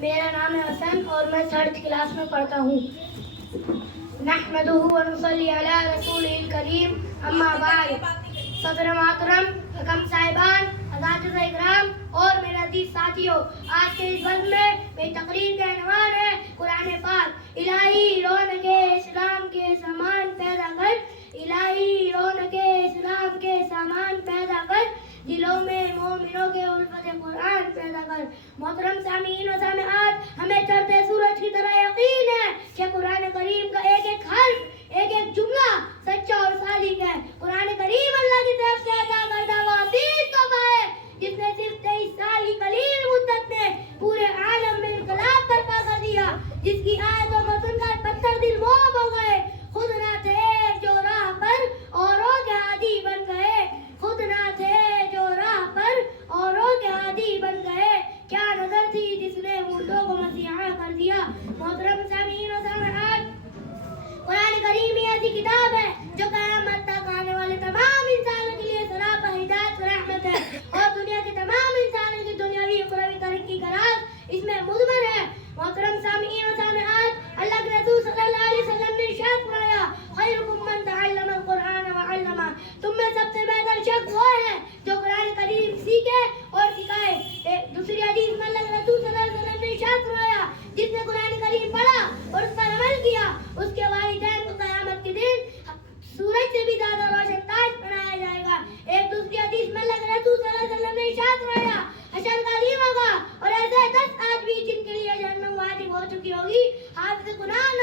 میرا نام ہے حسن اور میں 3rd کلاس میں پڑھتا ہوں. نحمدہ ونصلی علی رسولہ الکریم اما بعد. صدر محترم، حکم صاحبان، اساتذہ اکرام اور میرے عزیز ساتھیوں، آج کے اس وقت میں میری تقریر کا عنوان ہے قرآن پاک. الہی رونق اسلام کے سامان پیدا کر، الہی رونق اسلام کے سامان پیدا کر، دلوں میں مومنوں کے الفت قرآن پیدا کر. محترم سامعین و سامعات، ہمیں چڑھتے سورج کی طرح یقین ہے کہ قرآن کریم کا ایک ایک حرف، ایک ایک جملہ سچا اور صادق ہے. قرآن کریم اللہ کی طرف سے عطا کردہ وہ عزیز تحفہ ہے جس نے صرف 23 سال کی قلیل مدت میں پورے عالم میں انقلاب برپا کر دیا، جس کی آیتوں کو سن کر پتھر دل موم ہو گئے. خود نہ تھے جو راہ پر اوروں کے عادی بن گئے، خود نہ تھے جو راہ پر اوروں کے عادی بن گئے. کیا نظر تھی جس نے مردوں کو مسیحا کر دیا. محترم سامعین و سامعات، قرآن کریم یہ ایسی کتاب ہے جو قیامت تک آنے والے تمام انسانوں کے لیے سراپا ہدایت و رحمت ہے، اور دنیا کے تمام انسانوں کی دنیاوی اخروی ترقی کا راز اس میں مضمر ہے. محترم سامعین و سامعات، اللہ کے رسول صلی اللہ علیہ وسلم نے ارشاد فرمایا، خیرکم من تعلم القرآن وعلمہ. تم میں سب سے بہتر شخص وہ ہے جو قرآن کریم سیکھے اور سکھائے. دوسری حدیث میں اللہ کے رسول صلی اللہ علیہ وسلم نے ارشاد فرمایا، جس نے قرآن کریم پڑھا اور اس پر عمل کیا، اس کے والدین کو قیامت کے دن سورج سے بھی زیادہ روشن تاج بنایا جائے گا. ایک دوسری حدیث میں اللہ کے رسول صلی اللہ علیہ وسلم نے ارشاد فرمایا، حشر قریب ہوگا اور ایسے 10 آدمی جن کے لیے جہنم واجب ہو چکی ہوگی، حافظ قرآن